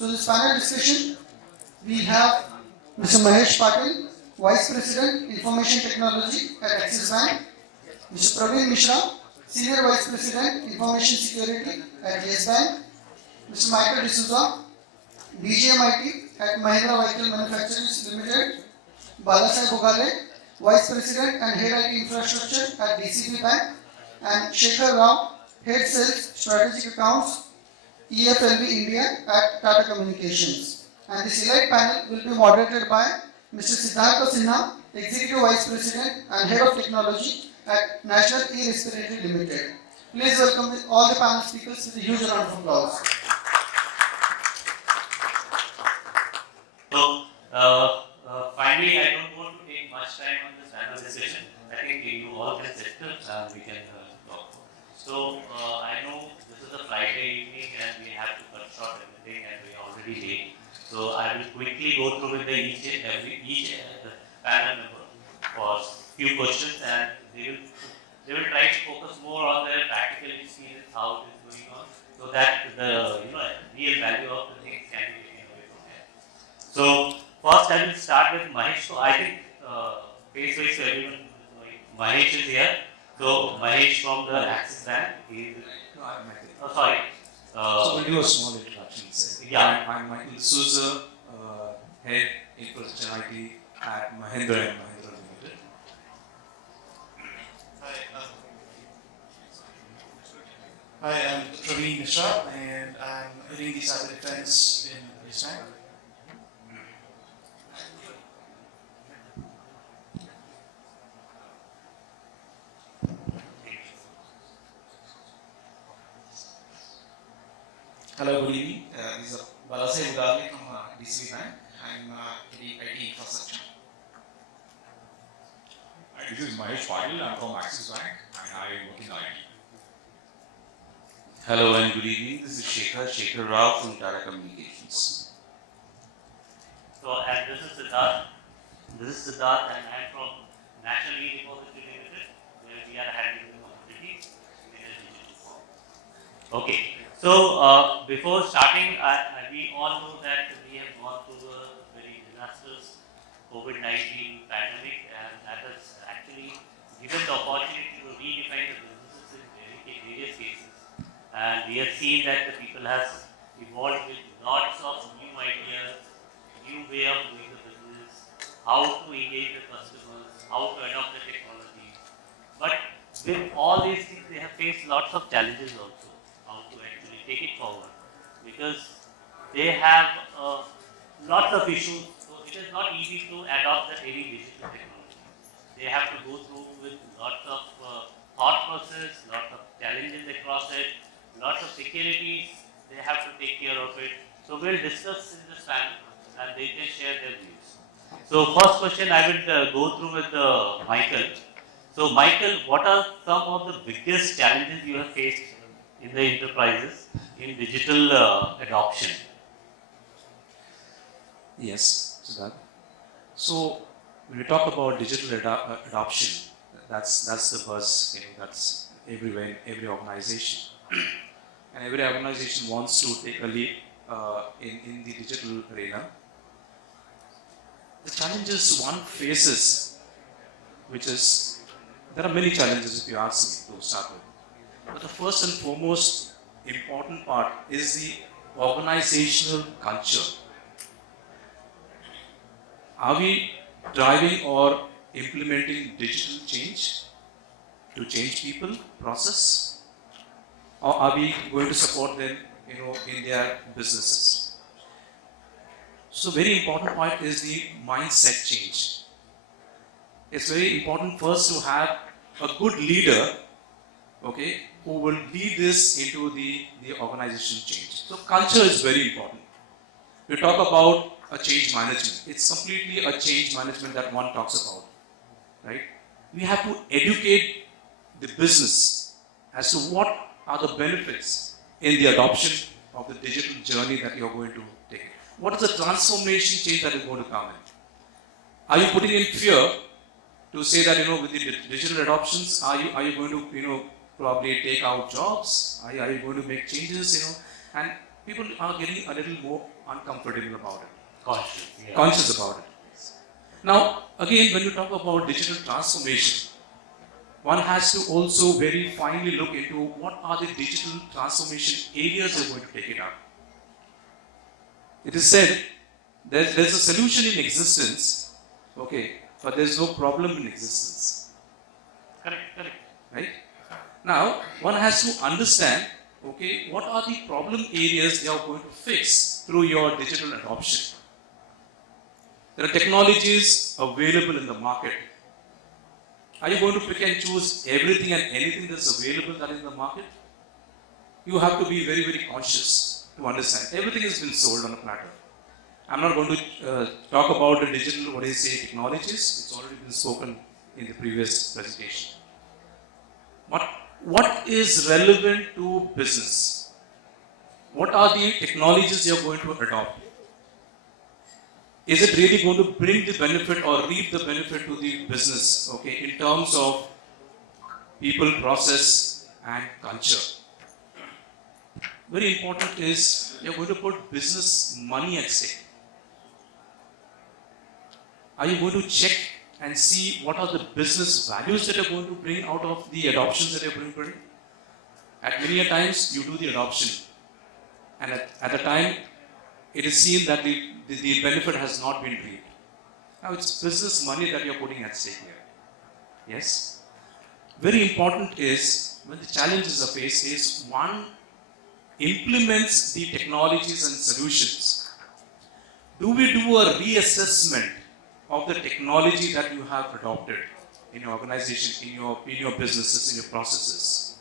So this panel discussion, we have Mr. Mahesh Patil, Vice President, Information Technology at Axis Bank, Mr. Praveen Mishra, Senior Vice President, Information Security at Yes Bank, Mr. Michael D'Souza, DGMIT at Mahindra Vehicle Manufacturers Limited, Balasaheb Ugale, Vice President and Head IT Infrastructure at DCB Bank, and Shekhar Rao, Head Sales Strategic Accounts, EFLB India at Tata Communications. And this elite panel will be moderated by Mr. Siddhartha Sinha, Executive Vice President and Head of Technology at National E-Respiratory Limited. Please welcome all the panel speakers with a huge round of applause. So, finally, I don't want to take much time on this panel discussion. I think you all can settle and we can talk. So, I know this is a Friday evening and we have to cut short everything and we are already late. So, I will quickly go through with each panel member for few questions and they will try to focus more on their practical experience, how it is going on, so that the real value of the things can be taken away from there. So first I will start with Mahesh. So I think face-wise to everyone, Mahesh is here. So Mahesh from the Axis Bank. Sorry. So we'll do a small introduction. Yeah. I'm Michael D'Souza, Head Infrastructure IT at Mahindra and Mahindra Limited. Hi, I'm Praveen Mishra and I'm leading the cyber defense in this bank. Hello, good evening. This is Balasaheb Ugale from DCB Bank. I'm the IT infrastructure. This is Mahesh Patil. I'm from Axis Bank and I work in IT. Hello and good evening. This is Shekhar Rao from Tata Communications. So and this is Siddharth. And I am from National E-Repository Limited, where we are handling the commodities in a digital form. Okay. So before starting, we all know that we have gone through a very disastrous COVID-19 pandemic, and that has actually given the opportunity to redefine the businesses in various cases. And we have seen that the people have evolved with lots of new ideas, new way of doing the business, how to engage the customers, how to adopt the technology. But with all these things, they have faced lots of challenges also, how to actually take it forward. Because they have lots of issues, so it is not easy to adopt any digital technology. They have to go through with lots of thought process, lots of challenges across it, lots of securities, they have to take care of it. So we'll discuss in this panel and they can share their views. So first question I will go through with Michael. So Michael, what are some of the biggest challenges you have faced in the enterprises in digital adoption? Yes, Siddharth. So when we talk about digital adoption, that's the buzz. That's everywhere in every organization, and every organization wants to take a lead in the digital arena. The challenges one faces, which is there are many challenges if you ask me to start with. But the first and foremost important part is the organizational culture. Are we driving or implementing digital change to change people, process, or are we going to support them, in their businesses? So, very important point is the mindset change. It's very important first to have a good leader, who will lead this into the organizational change. So, culture is very important. We talk about a change management. It's completely a change management that one talks about, right? We have to educate the business as to what are the benefits in the adoption of the digital journey that you're going to take. What is the transformation change that is going to come in? Are you putting in fear to say that, with the digital adoptions, are you going to, probably take out jobs? Are you going to make changes, And people are getting a little more uncomfortable about it, Conscious. Yeah. conscious about it. Now, again, when you talk about digital transformation, one has to also very finely look into what are the digital transformation areas you're going to take it up. It is said there's a solution in existence, okay, but there's no problem in existence. Correct, correct. Right? Now, one has to understand, okay, what are the problem areas they are going to fix through your digital adoption. There are technologies available in the market. Are you going to pick and choose everything and anything that's available that is in the market? You have to be very, very conscious to understand. Everything has been sold on a platter. I'm not going to talk about the digital, what do you say, technologies. It's already been spoken in the previous presentation. But what is relevant to business? What are the technologies you're going to adopt? Is it really going to bring the benefit or reap the benefit to the business, okay, in terms of people, process, and culture? Very important is you're going to put business money at stake. Are you going to check and see what are the business values that you're going to bring out of the adoptions that you're going to bring? At many a times, you do the adoption, and at the time, it is seen that the benefit has not been reaped. Now, it's business money that you're putting at stake here. Yes? Very important is, when the challenges are faced, is one implements the technologies and solutions. Do we do a reassessment of the technology that you have adopted in your organization, in your businesses, in your processes?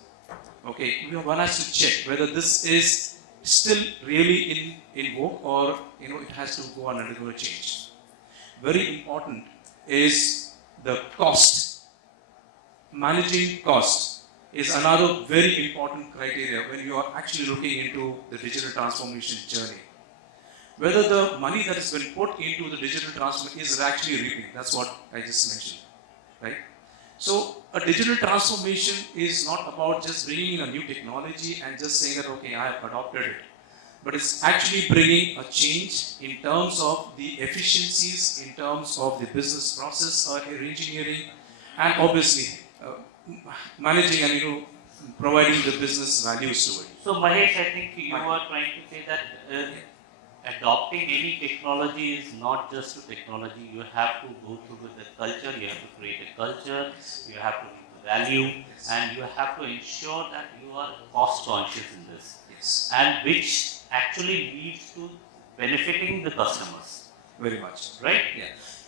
Okay, one has to check whether this is still really in vogue or it has to go on undergo a change. Very important is the cost. Managing cost is another very important criteria when you are actually looking into the digital transformation journey. Whether the money that has been put into the digital transformation is actually reaping. That's what I just mentioned, right? So a digital transformation is not about just bringing in a new technology and just saying that, okay, I have adopted it. But it's actually bringing a change in terms of the efficiencies, in terms of the business process or engineering, and obviously managing and providing the business values to it. So Mahesh, I think you are trying to say that adopting any technology is not just a technology. You have to go through with the culture, you have to create a culture, you have to give the value, and you have to ensure that you are cost conscious in this. Yes. And which actually leads to benefiting the customers. Very much. Right? Yeah.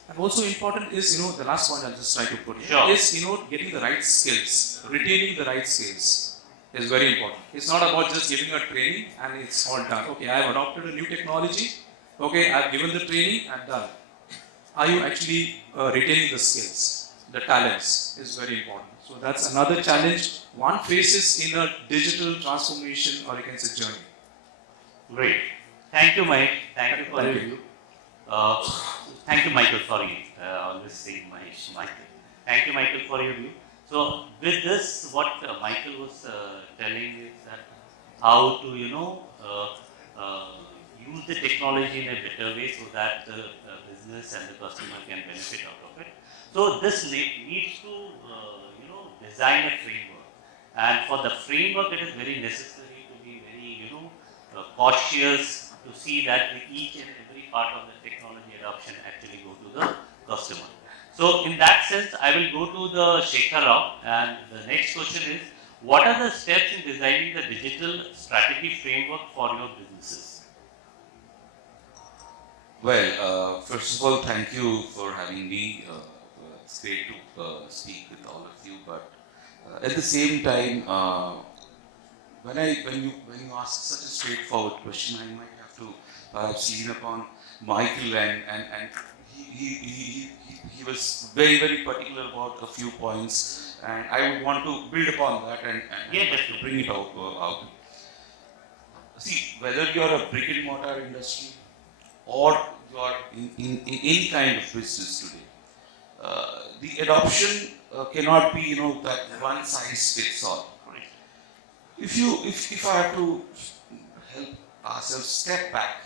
And also important is, the last point I'll just try to put Sure. is, getting the right skills, retaining the right skills is very important. It's not about just giving a training and it's all done. Okay, I have adopted a new technology. Okay, I've given the training and done. Are you actually retaining the skills, the talents is very important. So that's another challenge one faces in a digital transformation or you can say journey. Great. Thank you, Mahesh. Thank you for your review. Thank you, Michael. Sorry, always saying Mahesh, Michael. Thank you, Michael, for your view. So, with this, what Michael was telling is that how to, use the technology in a better way so that the business and the customer can benefit out of it. So, this needs to, design a framework. And for the framework, it is very necessary to be very, cautious to see that each and every part of the technology adoption actually go to the customer. So in that sense, I will go to the Shekhar Rao, and the next question is, what are the steps in designing the digital strategy framework for your businesses? Well, first of all, thank you for having me. It's great to speak with all of you, but at the same time, when you ask such a straightforward question, I might have to perhaps lean upon Michael, and he was very, very particular about a few points, and I would want to build upon that and to bring it out. See, whether you're a brick and mortar industry or you're in any kind of business today, the adoption cannot be, that one size fits all. If I have to help ourselves step back.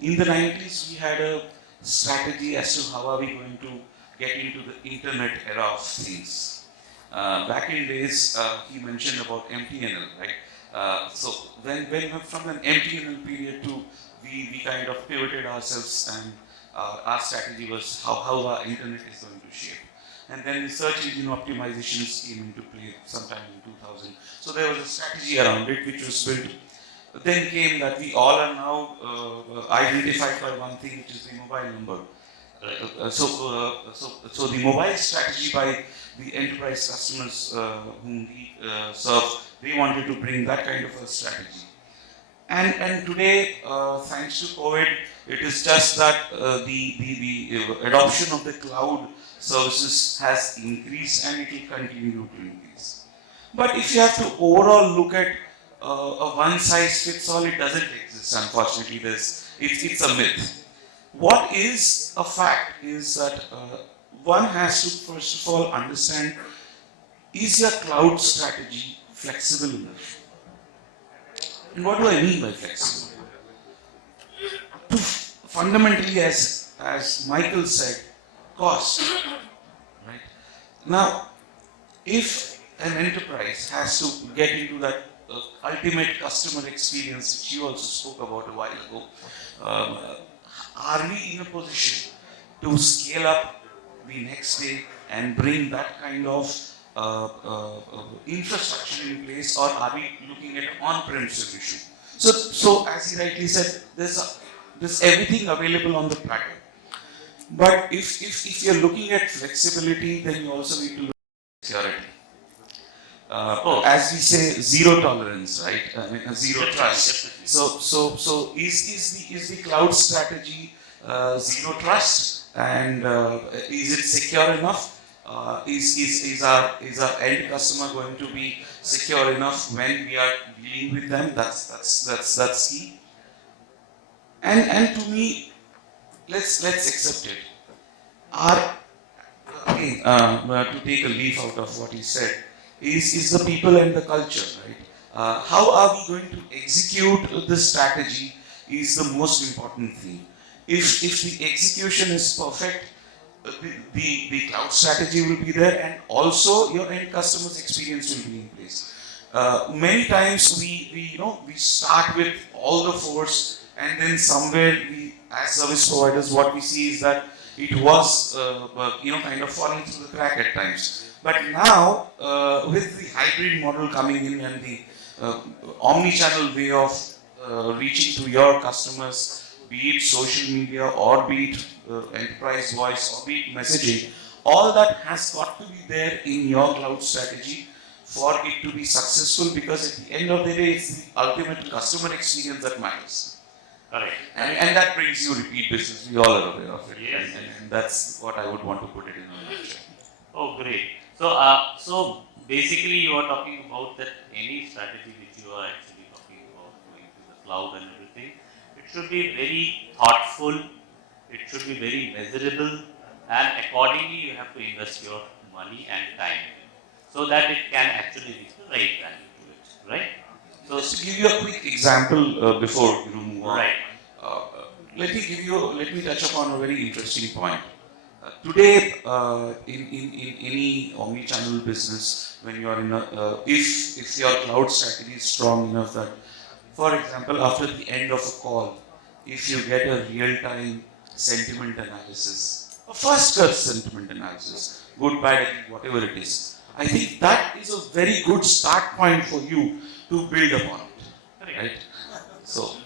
In the 90s, we had a strategy as to how are we going to get into the internet era of things. Back in days, he mentioned about MTNL, right? So when from an MTNL period to we kind of pivoted ourselves, and our strategy was how our internet is going to shape. And then the search engine optimizations came into play sometime in 2000. So there was a strategy around it which was built. Then came that we all are now identified by one thing, which is the mobile number. So the mobile strategy by the enterprise customers whom we serve, they wanted to bring that kind of a strategy. And today, thanks to COVID, it is just that the adoption of the cloud services has increased, and it will continue to increase. But if you have to overall look at a one size fits all, it doesn't exist. Unfortunately, it's a myth. What is a fact is that one has to first of all understand, is your cloud strategy flexible enough? And what do I mean by flexible? Fundamentally, as Michael said, cost. Right? Now, if an enterprise has to get into that ultimate customer experience, which you also spoke about a while ago, are we in a position to scale up the next day and bring that kind of infrastructure in place, or are we looking at an on-prem solution? So as he rightly said, there's everything available on the platter. But if you're looking at flexibility, then you also need to look at security. As we say, zero tolerance, right? I mean, zero trust. So is the cloud strategy zero trust, and is it secure enough? Is our end customer going to be secure enough when we are dealing with them? That's key. And to me, let's accept it. Our again, to take a leaf out of what he said, is the people and the culture, right? How are we going to execute this strategy is the most important thing. If the execution is perfect, the cloud strategy will be there, and also your end customer's experience will be in place. Many times we start with all the force, and then somewhere we, as service providers, what we see is that it was kind of falling through the crack at times. But now with the hybrid model coming in, and the omni-channel way of reaching to your customers, be it social media, or be it enterprise voice, or be it messaging, all that has got to be there in your cloud strategy for it to be successful, because at the end of the day, it's the ultimate customer experience that matters. Correct. And that brings you repeat business. We all are aware of it. Yes. And that's what I would want to put it in a nutshell. Oh, great. So basically, you are talking about that any strategy which you are actually talking about going to the cloud and everything, it should be very thoughtful, it should be very measurable, and accordingly you have to invest your money and time so that it can actually reach the right value to it, right? So, just to give you a quick example before you move on. right. Let me touch upon a very interesting point. Today, in any omni-channel business, when you are in a, if your cloud strategy is strong enough that, for example, after the end of a call, if you get a real-time sentiment analysis, a first-cut sentiment analysis, good, bad, whatever it is, I think that is a very good start point for you to build upon it, right? So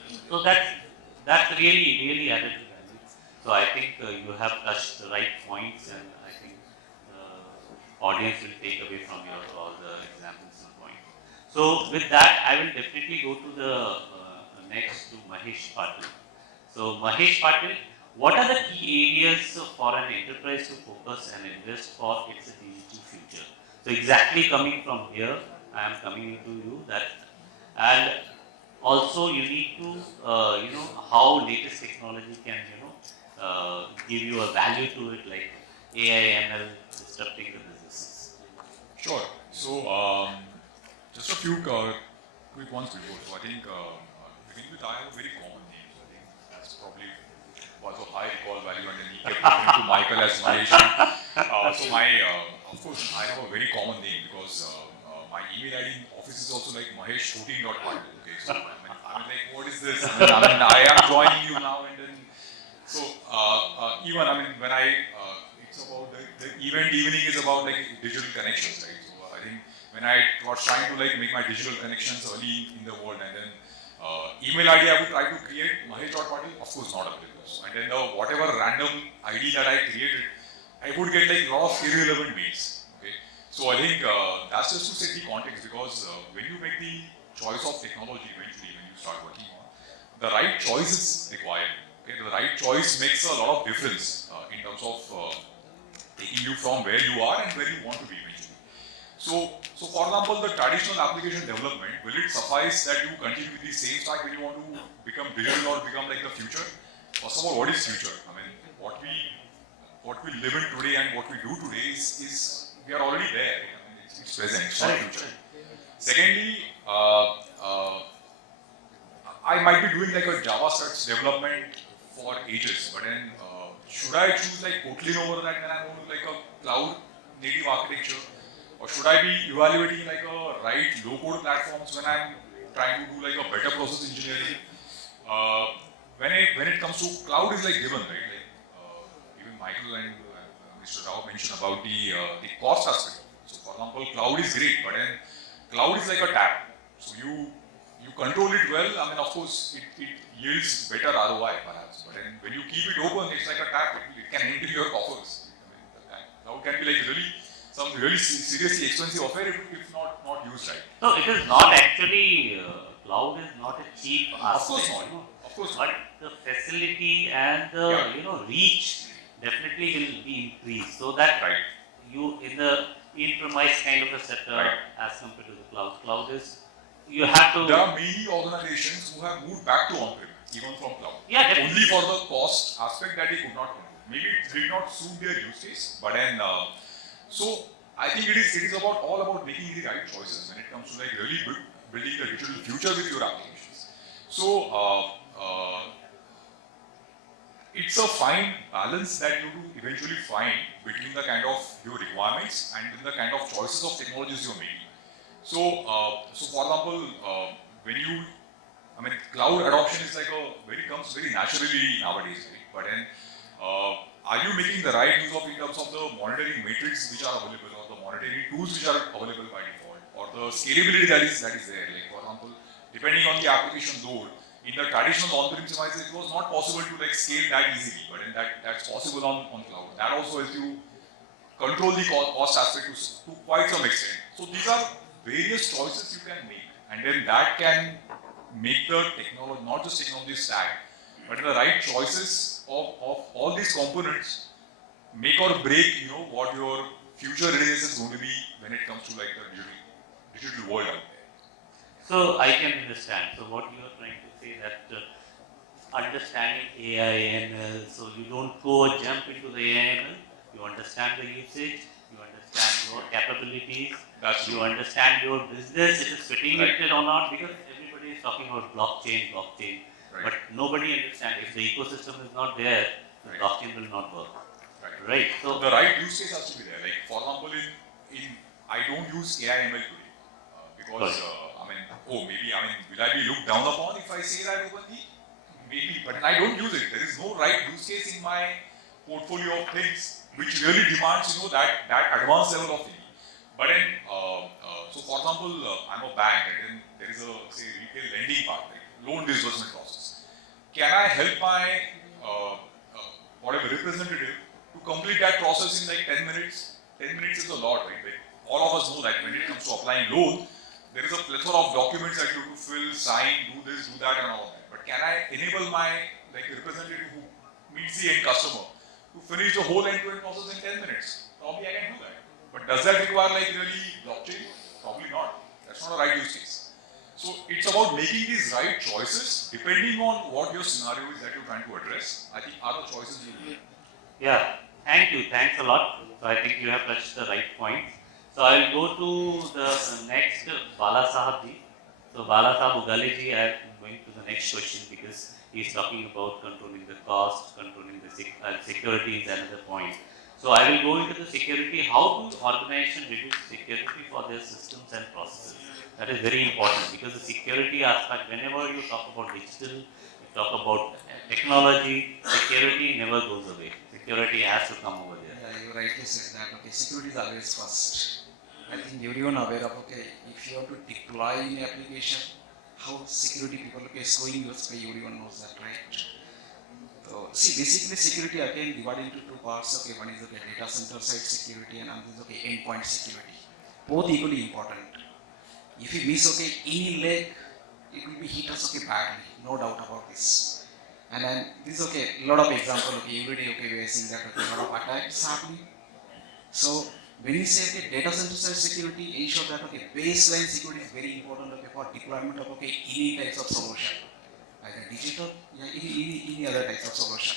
That's really added value. So I think you have touched the right points, and I think the audience will take away from your all the examples and points. So with that, I will definitely go to the next to Mahesh Patil. So Mahesh Patil, what are the key areas for an enterprise to focus and invest for its digital future? So exactly coming from here, I am coming into you that, and also you need to how latest technology can give you a value to it, like AI, ML disrupting the businesses. Sure. So, just a few quick ones before. So, I think Vinit, I have a very common name. So I think that's probably was of high recall value, and then he kept referring to Michael as Mahesh. So of course, I have a very common name because my email ID in office is also like Mahesh14.Patil. Okay, so I mean, like, what is this? I am joining you now, and then so even when it's about the event evening is about like digital connections, right? So I think when I was trying to like make my digital connections early in the world, and then email ID I would try to create Mahesh.Patil, of course not available. So, and then whatever random ID that I created, I would get like a lot of irrelevant mails. Okay, so I think that's just to set the context, because when you make the choice of technology eventually when you start working on, the right choice is required. Okay, the right choice makes a lot of difference in terms of taking you from where you are and where you want to be eventually. So for example, the traditional application development, will it suffice that you continue with the same stack when you want to become digital or become like the future? First of all, what is future? I mean, what we live in today and what we do today is we are already there. I mean, it's present, it's not future. Secondly, I might be doing like a Java script development for ages, but then should I choose like Kotlin over that when I'm going to like a cloud native architecture, or should I be evaluating like a right low code platforms when I'm trying to do like a better process engineering? When it comes to cloud is like given, right? Like even Michael and Mr. Rao mentioned about the cost aspect. So for example, cloud is great, but then cloud is like a tap. So you control it well. I mean, of course, it yields better ROI perhaps, but then when you keep it open, it's like a tap. It can empty your coffers. I mean, cloud can be like some really seriously expensive affair if not used right. So it is not actually, cloud is not a cheap aspect. Of course not. Of course not. But the facility and the reach definitely will be increased, so that Right. you in the in-premise kind of a setup Right. as compared to the cloud. Cloud is, you have to. There are many organizations who have moved back to on-prem, even from cloud. Yeah, definitely. Only for the cost aspect that they could not control. Maybe it did not suit their use case, but then so I think it is all about making the right choices when it comes to like really building the digital future with your applications. So it's a fine balance that you do eventually find between the kind of your requirements and the kind of choices of technologies you're making. So for example, cloud adoption is like comes very naturally nowadays, right? But then, are you making the right use of in terms of the monitoring metrics which are available, or the monitoring tools which are available by default, or the scalability that is there? Like for example, depending on the application load, in the traditional on-prem devices, it was not possible to like scale that easily, but then that's possible on cloud. That also helps you control the cost aspect to quite some extent. So these are various choices you can make, and then that can make the technology, not just technology stack, but the right choices of all these components make or break, what your future readiness is going to be when it comes to like the digital world out there. So I can understand. So what you are trying to say that understanding AI ML, so you don't go jump into the AI ML, you understand the usage, you understand your capabilities, That's you true. understand your business, it is fitting Right. it or not, because everybody is talking about blockchain, Right. but nobody understands if the ecosystem is not there, the Right. blockchain will not work. Right. Right. So the right use case has to be there. Like for example, I don't use AI ML today because will I be looked down upon if I say that openly? Maybe, but I don't use it. There is no right use case in my portfolio of things which really demands that advanced level of thinking. But then, so for example, I'm a bank, and then there is a retail lending part, like loan disbursement process. Can I help my whatever representative to complete that process in like 10 minutes? 10 minutes is a lot, right? Like, all of us know that when it comes to applying loan, there is a plethora of documents that you have to fill, sign, do this, do that, and all that. But can I enable my representative who meets the end customer to finish the whole end-to-end process in 10 minutes? Probably I can do that. But does that require really blockchain? Probably not. That's not a right use case. So it's about making these right choices depending on what your scenario is that you're trying to address. I think are the choices you make. Yeah, thank you. Thanks a lot. So I think you have touched the right points. So I will go to the next Balasaheb ji. So Balasaheb Ugale ji, I have going to the next question because he's talking about controlling the cost, controlling the security is another point. So I will go into the security. How do organizations reduce security for their systems and processes? That is very important because the security aspect, whenever you talk about digital, you talk about technology, security never goes away. Security has to come over there. Yeah, you rightly said that. Okay, security is always first. I think everyone aware of, okay, if you have to deploy an application, how security people is going to spray, everyone knows that, right? So see, basically security again divided into two parts. Okay, one is okay data center side security and another is okay endpoint security. Both equally important. If you miss okay any leg, it will be hit us okay badly, no doubt about this. And then this okay, a lot of example okay every day okay we are seeing that okay, a lot of attacks happening. So when you say okay data center side security, ensure that okay baseline security is very important okay for deployment of okay any types of solution, either digital, yeah, any other types of solution.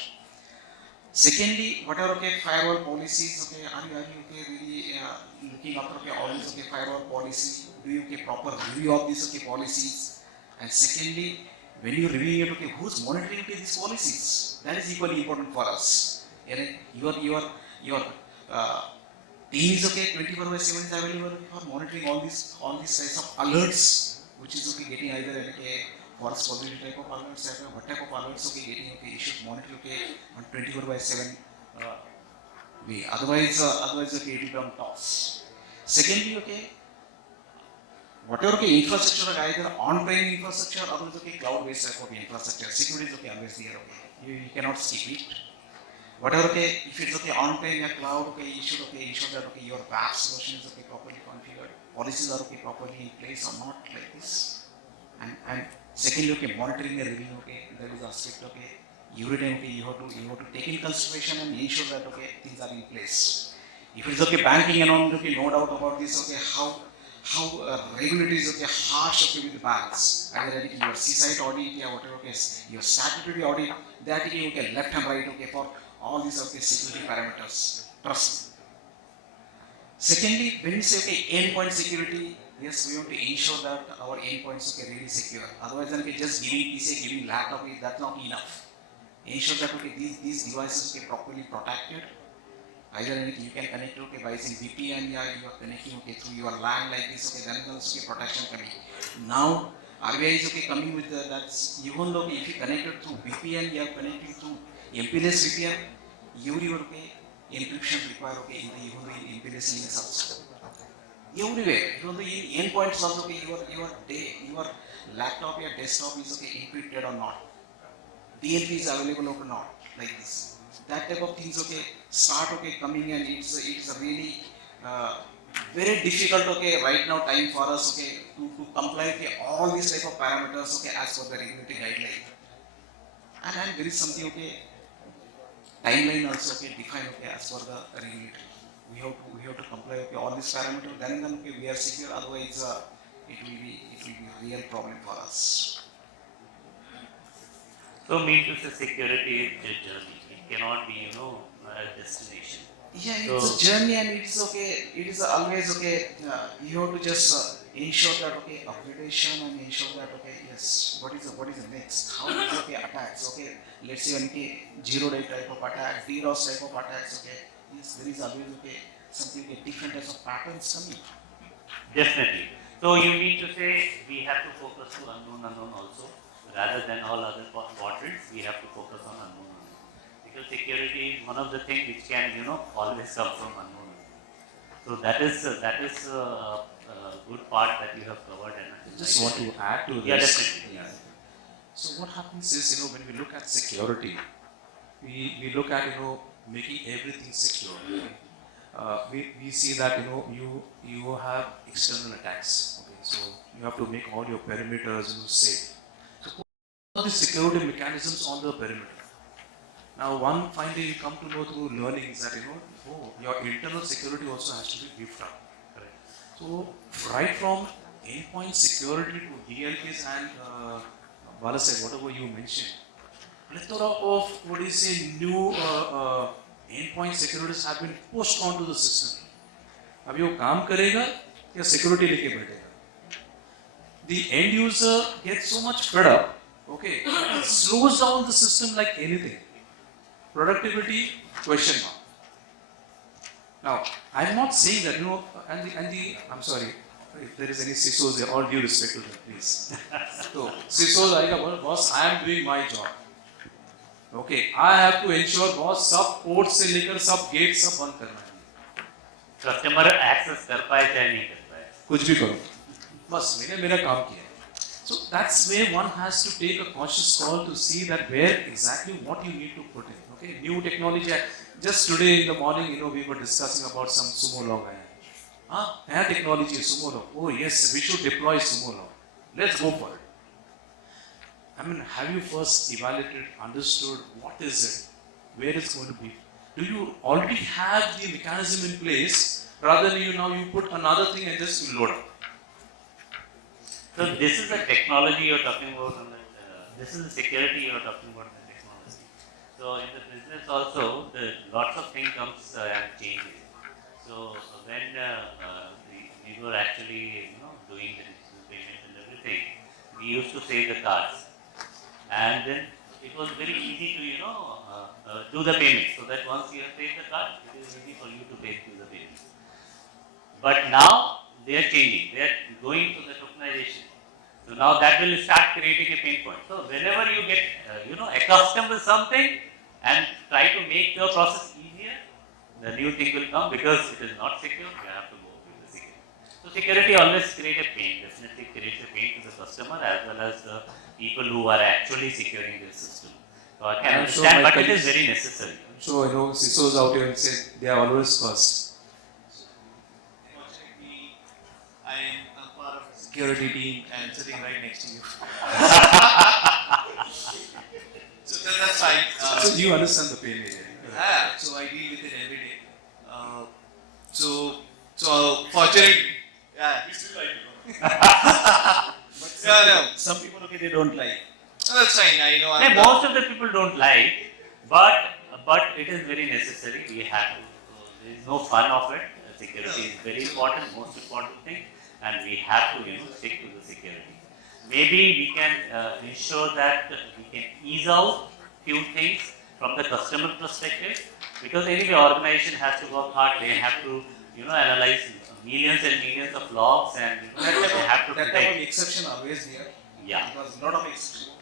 Secondly, whatever okay firewall policies okay are you okay really looking after okay all these okay firewall policy? Do you okay proper review of these okay policies? And secondly, when you review it okay who's monitoring okay these policies? That is equally important for us. And your team is okay 24/7 is available for monitoring all these types of alerts, which is okay getting either okay false positive type of alerts, what type of alerts okay getting okay you should monitor okay on 24/7 way. Otherwise okay it will become toss. Secondly, okay whatever okay infrastructure either on-prem infrastructure or okay cloud-based type of infrastructure, security is okay always there okay. You cannot skip it. Whatever okay, if it's okay on-prem or cloud, okay, you should okay ensure that okay your web solution is okay properly configured, policies are okay properly in place or not like this. And secondly, okay, monitoring and review, okay, there is aspect okay. Every time okay, you have to take in consideration and ensure that okay things are in place. If it's okay banking and all, okay, no doubt about this, okay, how regulatory is okay harsh okay with the banks. Either your C-side audit or whatever okay, your statutory audit, that okay left and right okay for all these okay security parameters. Trust me. Secondly, when you say okay endpoint security, yes, we want to ensure that our endpoints okay really secure. Otherwise, then okay, just giving PC, giving laptop, okay, that's not enough. Ensure that okay these devices okay properly protected. Either you can connect okay by using VPN, yeah, you are connecting okay through your LAN like this, okay, then also okay protection coming. Now RBI is okay coming with that's even though if you connected through VPN, you are connecting through MPLS VPN, everywhere okay encryption require okay in the even in MPLS links also. Everywhere, even though in endpoints also okay your laptop, your desktop is okay encrypted or not. DLP is available or not, like this. That type of things okay start okay coming, and it's really very difficult okay right now time for us okay to comply okay all these type of parameters okay as per the regulatory guideline. And there is something okay timeline also okay define okay as per the regulatory. We have to comply okay all these parameters, then okay we are secure. Otherwise it will be a real problem for us. So mean to say security is a journey. It cannot be, a destination. Yeah, it's a journey, and it's okay. It is always okay. You have to just ensure that okay upgradation, and ensure that okay yes what is the next? How is okay attacks? Okay, let's say okay 0-day type of attack, DDoS type of attacks. Okay, yes there is always okay something okay, different types of patterns coming. Definitely. So you mean to say we have to focus to unknown also, rather than all other quadrants. We have to focus on unknown. Because security is one of the things which can, always come from unknown. So that is a good part that you have covered. And Just want to add to yeah, this. definitely. Yeah. So what happens is, when we look at security, we look at, making everything secure. We see that, you have external attacks. Okay, so you have to make all your perimeters, safe. So what are the security mechanisms on the perimeter? Now, one fine day you come to know through learnings that, your internal security also has to be beefed up. Correct. So, right from endpoint security to DLPs and Balasaheb, whatever you mentioned, plethora of new endpoint securities have been pushed onto the system. अब ये काम करेगा या security लेके बैठेगा? The end user gets so much fed up Okay, it slows down the system like anything. Productivity, question mark. Now, I'm not saying that, I'm sorry, if there is any CISOs there, all due respect to them, please. So, CISOs, boss, I am doing my job. Okay, I have to ensure boss सब ports से लेकर सब gates सब बंद करना है. Customer access कर पाए चाहे नहीं कर पाए. कुछ भी करो, बस मैंने मेरा काम किया. So that's where one has to take a cautious call to see that where exactly what you need to put in. Okay, new technology. Just today in the morning, we were discussing about some sumo log. Naya technology is sumo log. Oh yes, we should deploy sumo log. Let's go for it. I mean, have you first evaluated, understood what is it, where it's going to be? Do you already have the mechanism in place, rather than you put another thing and just load up? So this is the technology you're talking about, and this is the security you're talking about in the technology. So in the business also, lots of things comes and changes. So when we were actually doing the digital payments and everything, we used to save the cards, and then it was very easy to do the payments. So that once you have paid the card, it is easy for you to pay through the payments. But now they are changing. They are going to the tokenization. So now that will start creating a pain point. So whenever you get accustomed to something and try to make your process easier, the new thing will come because it is not secure. You have to go with the security. So security always creates a pain. Definitely creates a pain to the customer as well as the people who are actually securing the system. So I can understand, but it is very necessary. So CISOs out here and say they are always first. I am part of the security team and sitting right next to you. So that's fine. So you understand the pain area. Yeah, so I deal with it every day. So fortunately, yeah. You still like it. No. Some people they don't like. No, that's fine. I know. Most of the people don't like, but it is very necessary. We have to. There is no fun of it. Security is very important, most important thing, and we have to stick to the security. Maybe we can ensure that we can ease out few things from the customer perspective, because anyway organization has to work hard. They have to analyze millions and millions of logs, and they have to that protect. type of exception always there. Yeah. Because a lot of exception.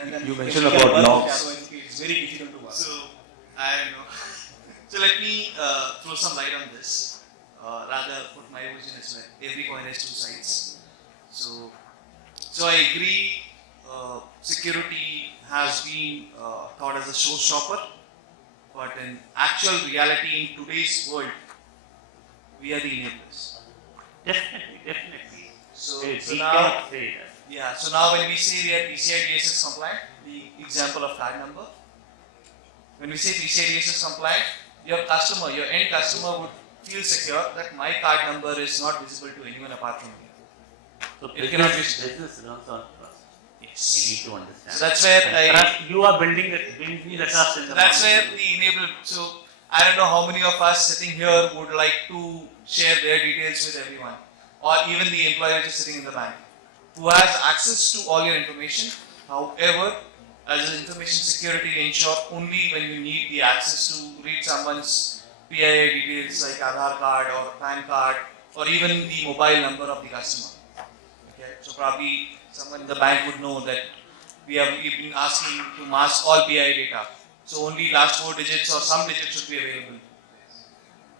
And then You mentioned if we about are working, logs. so it's very difficult to work. So I don't know. So let me throw some light on this. Rather put my vision as well. Every coin has two sides. So I agree. Security has been thought as a showstopper, but in actual reality, in today's world, we are the enablers. Definitely. So We now, cannot say that. yeah. So now when we say we are PCI DSS compliant, the example of card number. When we say PCI DSS compliant, your end customer would feel secure that my card number is not visible to anyone apart from me. So It cannot be- business runs on trust. Yes. You need to understand. So that's where And trust, you are building the trust in the That's where market. the enable. So I don't know how many of us sitting here would like to share their details with everyone, or even the employee which is sitting in the bank, who has access to all your information. However, as an information security, ensure only when you need the access to read someone's PII details like Aadhaar card or PAN card, or even the mobile number of the customer. Okay, so probably someone in the bank would know that we've been asking to mask all PII data. So only last 4 digits or some digits should be available,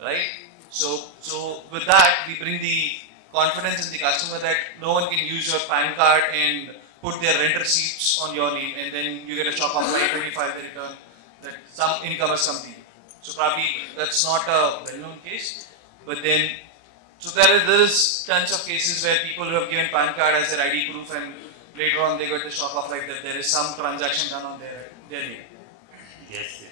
right? So with that, we bring the confidence in the customer that no one can use your PAN card and put their rent receipts on your name, and then you get a shock of life when you file the return that some income has come to you. So probably that's not a well-known case, but then so there is tons of cases where people who have given PAN card as their ID proof, and later on they got the shock of life that there is some transaction done on their name. Yes.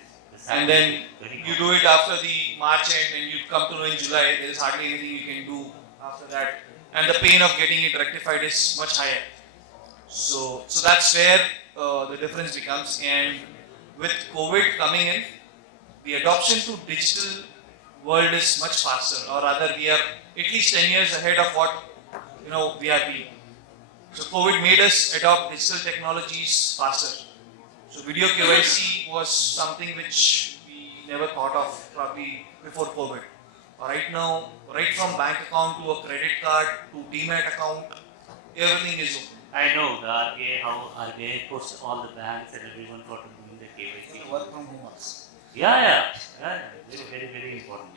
And then Very you do it after the March end, and you come to know in July there is hardly anything you can do after that, and the pain of getting it rectified is much higher. So that's where the difference becomes. And with COVID coming in, the adoption to digital world is much faster, or rather we are at least 10 years ahead of what we are being. So COVID made us adopt digital technologies faster. So video KYC was something which we never thought of probably before COVID. Right now, right from bank account to a credit card to demat account, everything is open. I know the RBI, how RBI pushed all the banks and everyone for doing the KYC. Work from home also. Yeah. Very important.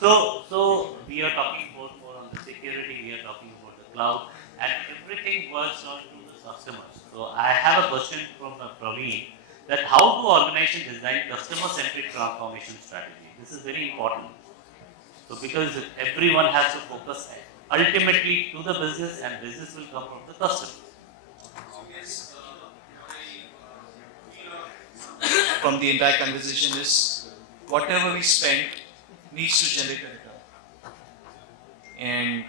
So we are talking about more on the security, we are talking about the cloud, and everything works on to the customers. So I have a question from Praveen, that how do organizations design customer-centric transformation strategy? This is very important. So because everyone has to focus ultimately to the business, and business will come from the customer. From the entire conversation is whatever we spend needs to generate a return. And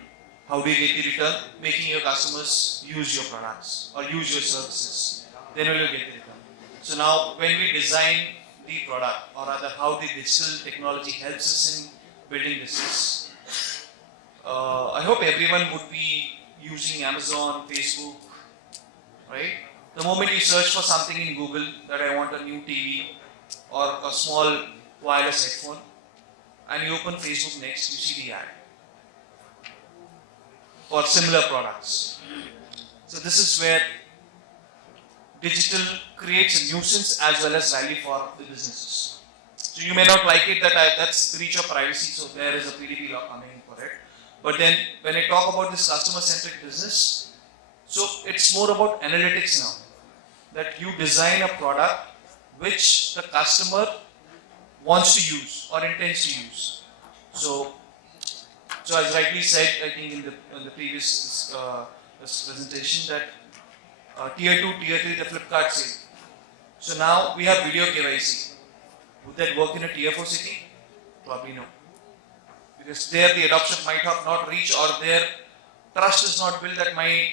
how do you get the return? Making your customers use your products or use your services. Then will you get the return. So now when we design the product, or rather how the digital technology helps us in building business, I hope everyone would be using Amazon, Facebook, right? The moment you search for something in Google that I want a new TV or a small wireless headphone, and you open Facebook next, you see the ad for similar products. So this is where digital creates a nuisance as well as value for the businesses. So you may not like it that that's breach of privacy, so there is a PDP law coming for it. But then when I talk about this customer-centric business, so it's more about analytics now. That you design a product which the customer wants to use or intends to use. So as rightly said, I think in the previous this presentation, that tier 2, tier 3, the Flipkart sale. So now we have video KYC. Would that work in a tier 4 city? Probably no. Because there the adoption might have not reached, or their trust is not built that my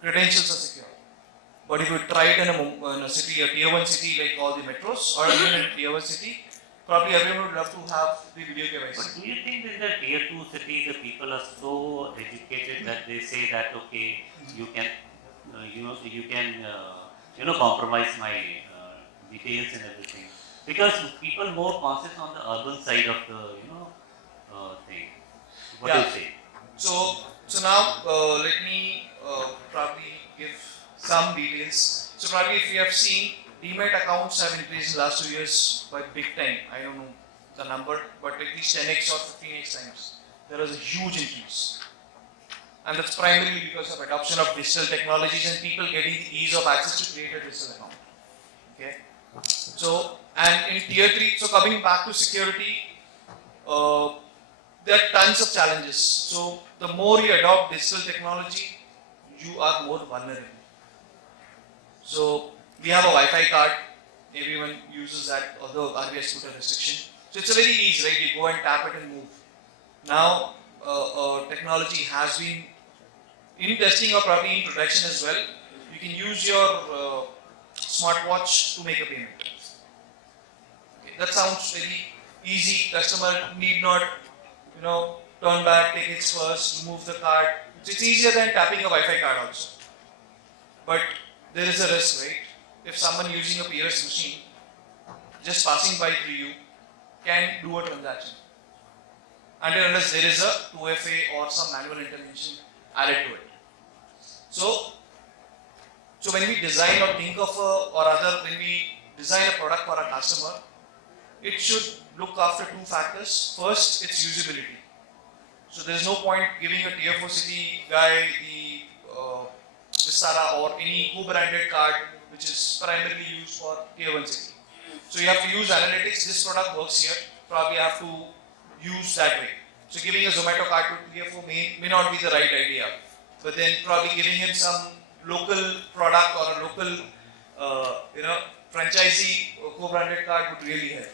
credentials are secure. But if you try it in a city, a tier 1 city like all the metros, or even in a tier 1 city, probably everyone would love to have the video KYC. But do you think in the tier 2 city the people are so educated that they say that okay, you can compromise my details and everything? Because people more conscious on the urban side of the thing. What do you say? So now let me probably give some details. So probably if you have seen, demat accounts have increased in the last 2 years by big time. I don't know the number, but at least 10x or 15x times. There was a huge increase. And that's primarily because of adoption of digital technologies and people getting the ease of access to create a digital account. Okay. So, and in tier 3, so coming back to security, there are tons of challenges. So the more you adopt digital technology, you are more vulnerable. So we have a Wi-Fi card, everyone uses that, although RBI has put a restriction. So it's a very easy, right? You go and tap it and move. Now technology has been in testing or probably in production as well. You can use your smartwatch to make a payment. Okay, that sounds very easy. Customer need not, turn back, take it first, remove the card. So it's easier than tapping a Wi-Fi card also. But there is a risk, right? If someone using a POS machine, just passing by through you, can do a transaction. Unless there is a 2FA or some manual intervention added to it. So when we design or think of when we design a product for a customer, it should look after 2 factors. First, its usability. So there is no point giving a tier 4 city guy the Vistara or any co-branded card which is primarily used for tier 1 city. So you have to use analytics. This product works here. Probably have to use that way. So giving a Zomato card to tier 4 may not be the right idea. But then probably giving him some local product or a local franchisee co-branded card would really help.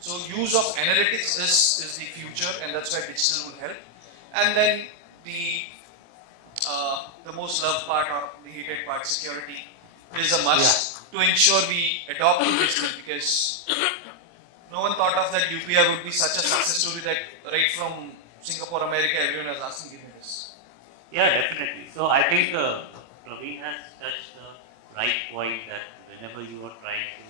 So use of analytics is the future, and that's why digital will help. And then the most loved part or the hated part, security, is a must to ensure we adopt digital, because no one thought of that UPI would be such a success story that right from Singapore, America, everyone was asking, give me this. Yeah, definitely. So I think Praveen has touched the right point that whenever you are trying to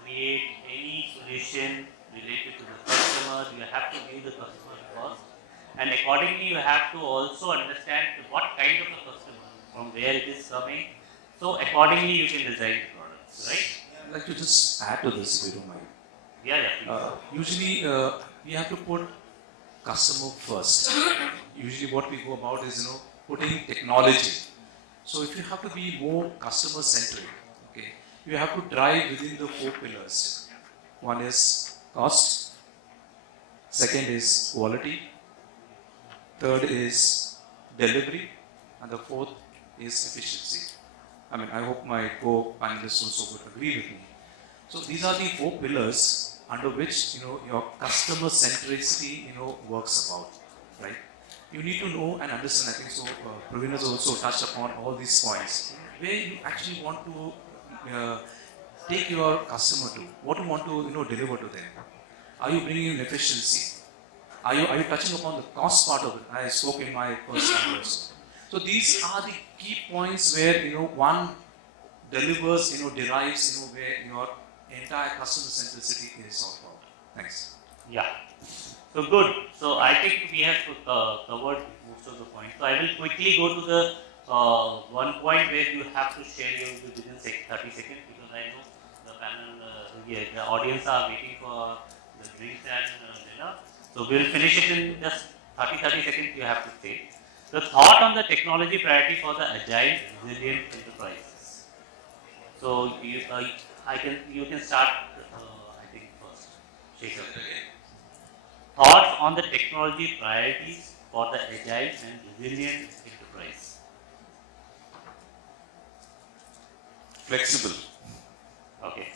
create any solution related to the customer, you have to give the customer first, and accordingly you have to also understand what kind of a customer, from where it is coming. So accordingly you can design the products, right? I'd like to just add to this if you don't mind. Yeah, yeah, please. Usually, we have to put customer first. Usually, what we go about is putting technology. So, if you have to be more customer centric, okay, you have to drive within the 4 pillars. One is cost. Second is quality. Third is delivery, and the fourth is efficiency. I mean, I hope my co-panelists also would agree with me. So these are the 4 pillars under which your customer centricity works about, right? You need to know and understand. I think so. Praveen has also touched upon all these points where you actually want to take your customer to. What you want to deliver to them. Are you bringing in efficiency? Are you touching upon the cost part of it? I spoke in my first time also. So these are the key points where one delivers, derives, where your entire customer centricity is all about. Thanks. Yeah. So good. So I think we have covered most of the points. So I will quickly go to the one point where you have to share your view within 30 seconds, because I know the panel, the audience are waiting for the drinks and dinner. So we will finish it in just 30 seconds. You have to say the thought on the technology priority for the agile, resilient enterprises. So you can start. I think first, Shekhar. Thoughts on the technology priorities for the agile and resilient enterprise. Flexible. Okay.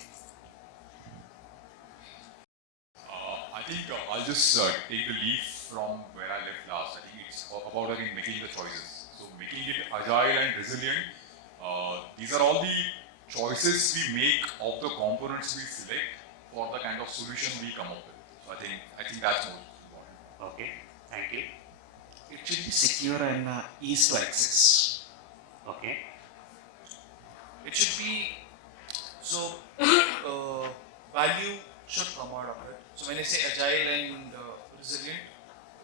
I think I'll just take the leaf from where I left last. I think it's about again making the choices. So making it agile and resilient. These are all the choices we make of the components we select for the kind of solution we come up with. So I think that's most important. Okay. Thank you. It should be secure and easy to access. Okay. It should be so value should come out of it. So when I say agile and resilient,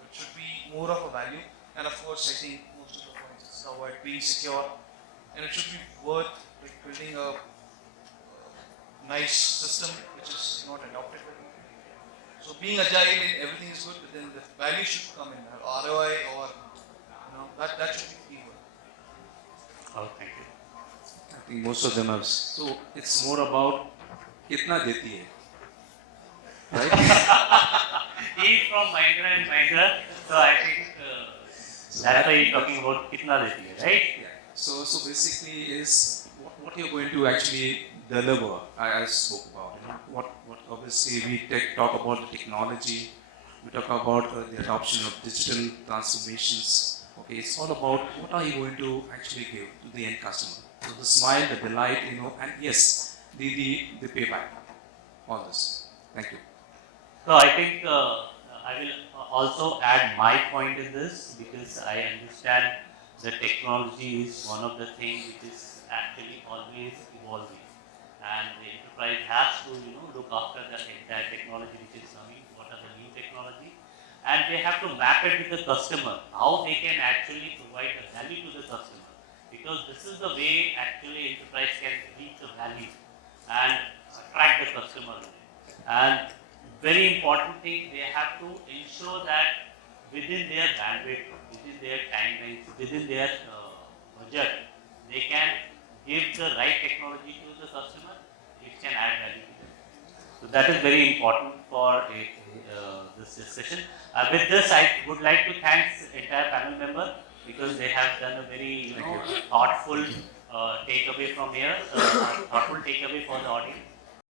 it should be more of a value. And of course, I think most of the points is covered being secure, and it should be worth like building a nice system which is not adopted. So being agile in everything is good, but then the value should come in ROI or that should be the key word. Oh, thank you. I think most of them have. So it's more about kitna deti hai, right? He is from Mahindra and Mahindra, so I think that's why he's talking about kitna deti hai, right? Yeah. So basically is what you're going to actually deliver. I spoke about what obviously we talk about the technology. We talk about the adoption of digital transformations. Okay, it's all about what are you going to actually give to the end customer. So the smile, the delight, and yes, the payback. All this. Thank you. So I think I will also add my point in this, because I understand that technology is one of the things which is actually always evolving, and the enterprise has to look after the entire technology which is coming. What are the new technology, and they have to map it with the customer, how they can actually provide a value to the customer, because this is the way actually enterprise can reach the value and attract the customer. And very important thing, they have to ensure that within their bandwidth, within their timelines, within their budget, they can give the right technology to the customer which can add value to them. So that is very important for this discussion. With this, I would like to thank the entire panel member, because they have done a very thoughtful takeaway from here, thoughtful takeaway for the audience.